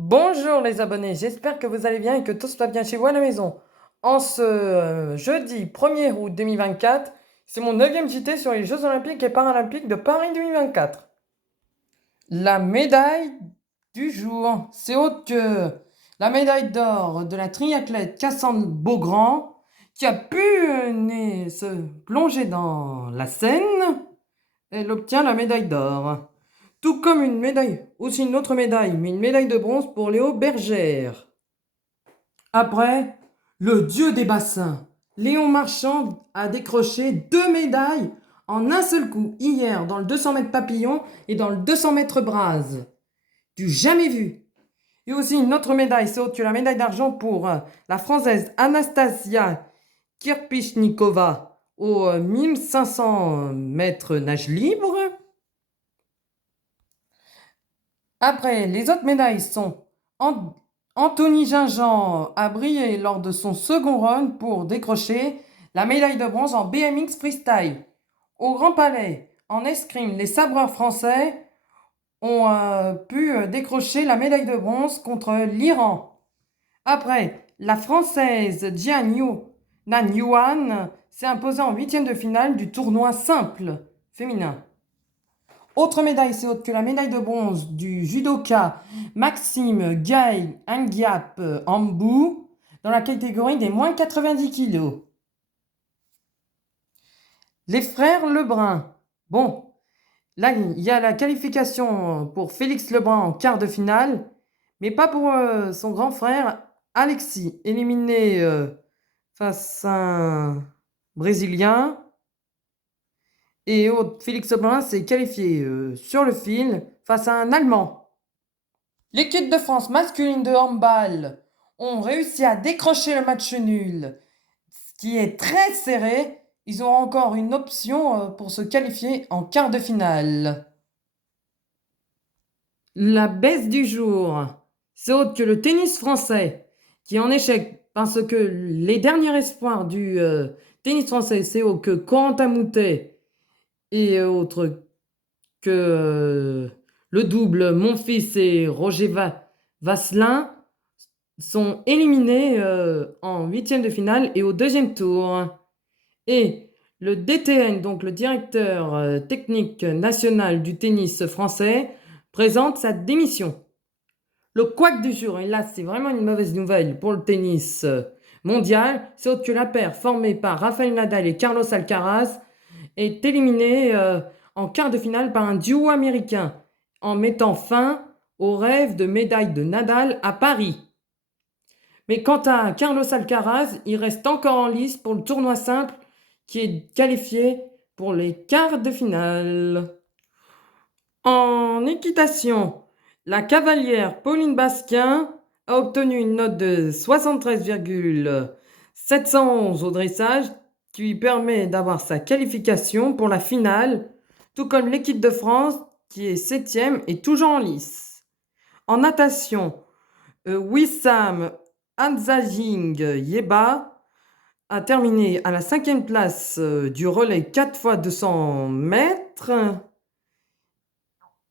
Bonjour les abonnés, j'espère que vous allez bien et que tout se passe bien chez vous à la maison. En ce jeudi 1er août 2024, c'est mon 9e JT sur les Jeux Olympiques et Paralympiques de Paris 2024. La médaille du jour, c'est autre que la médaille d'or de la triathlète Cassandre Beaugrand qui a pu se plonger dans la Seine. Elle obtient la médaille d'or. Tout comme une médaille, aussi une autre médaille, mais une médaille de bronze pour Léo Bergère. Après, le dieu des bassins, Léon Marchand a décroché 2 médailles en un seul coup, hier dans le 200 mètres papillon et dans le 200 mètres brase. Du jamais vu. Et aussi une autre médaille, c'est autre que la médaille d'argent pour la Française Anastasia Kirpichnikova au 1500 mètres nage libre. Après, les autres médailles sont Anthony Gingent a brillé lors de son second run pour décrocher la médaille de bronze en BMX freestyle. Au Grand Palais, en escrime, les sabreurs français ont pu décrocher la médaille de bronze contre l'Iran. Après, la Française Jian Nan Yuan s'est imposée en huitième de finale du tournoi simple féminin. Autre médaille, c'est autre que la médaille de bronze du judoka Maxime Gaye Ngiap Ambou dans la catégorie des moins 90 kg. Les frères Lebrun. Bon, là, il y a la qualification pour Félix Lebrun en quart de finale, mais pas pour son grand frère Alexis, éliminé face à un Brésilien. Et Félix Lebrun s'est qualifié sur le fil face à un Allemand. L'équipe de France masculine de handball ont réussi à décrocher le match nul, ce qui est très serré. Ils ont encore une option pour se qualifier en quart de finale. La baisse du jour, c'est autre que le tennis français, qui est en échec parce que les derniers espoirs du tennis français, c'est autre que Corentin Moutet et autre que le double Monfils et Roger Vasselin sont éliminés en huitième de finale et au deuxième tour. Et le DTN, donc le directeur technique national du tennis français, présente sa démission. Le couac du jour, et là c'est vraiment une mauvaise nouvelle pour le tennis mondial, c'est autre que la paire formée par Rafael Nadal et Carlos Alcaraz est éliminée en quart de finale par un duo américain, en mettant fin au rêve de médaille de Nadal à Paris. Mais quant à Carlos Alcaraz, il reste encore en lice pour le tournoi simple qui est qualifié pour les quarts de finale. En équitation, la cavalière Pauline Basquin a obtenu une note de 73,711 au dressage qui lui permet d'avoir sa qualification pour la finale, tout comme l'équipe de France qui est 7e et toujours en lice. En natation, Wissam Anzajing Yeba a terminé à la 5e place du relais 4 x 200 mètres.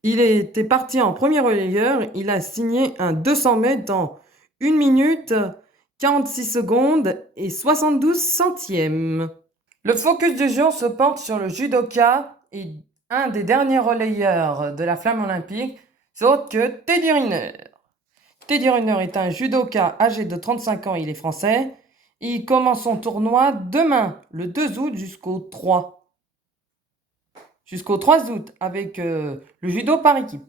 Il était parti en premier relayeur, il a signé un 200 mètres dans 1 minute 46 secondes et 72 centièmes. Le focus du jour se porte sur le judoka et un des derniers relayeurs de la flamme olympique, c'est autre que Teddy Riner. Teddy Riner est un judoka âgé de 35 ans, il est français. Il commence son tournoi demain, le 2 août jusqu'au 3 août avec le judo par équipe.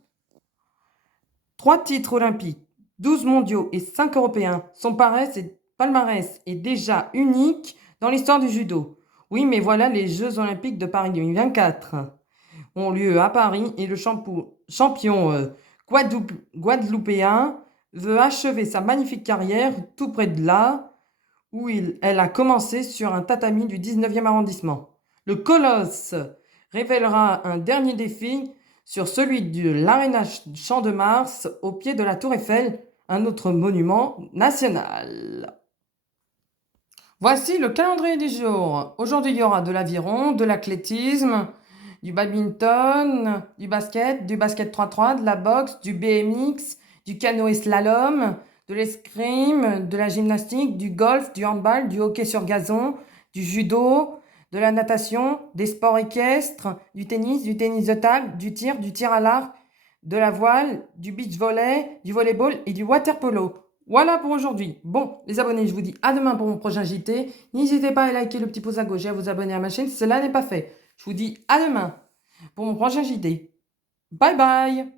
3 titres olympiques, 12 mondiaux et 5 européens. Son palmarès est déjà unique dans l'histoire du judo. Oui, mais voilà, les Jeux olympiques de Paris 2024 ont lieu à Paris et le champion guadeloupéen veut achever sa magnifique carrière tout près de là où elle a commencé sur un tatami du 19e arrondissement. Le Colosse révélera un dernier défi sur celui de l'Arena Champ de Mars au pied de la Tour Eiffel, un autre monument national. Voici le calendrier du jour. Aujourd'hui, il y aura de l'aviron, de l'athlétisme, du badminton, du basket 3x3, de la boxe, du BMX, du canoë slalom, de l'escrime, de la gymnastique, du golf, du handball, du hockey sur gazon, du judo, de la natation, des sports équestres, du tennis de table, du tir à l'arc, de la voile, du beach volley, du volleyball et du water polo. Voilà pour aujourd'hui. Bon, les abonnés, je vous dis à demain pour mon prochain JT. N'hésitez pas à liker le petit pouce à gauche et à vous abonner à ma chaîne si cela n'est pas fait. Je vous dis à demain pour mon prochain JT. Bye bye!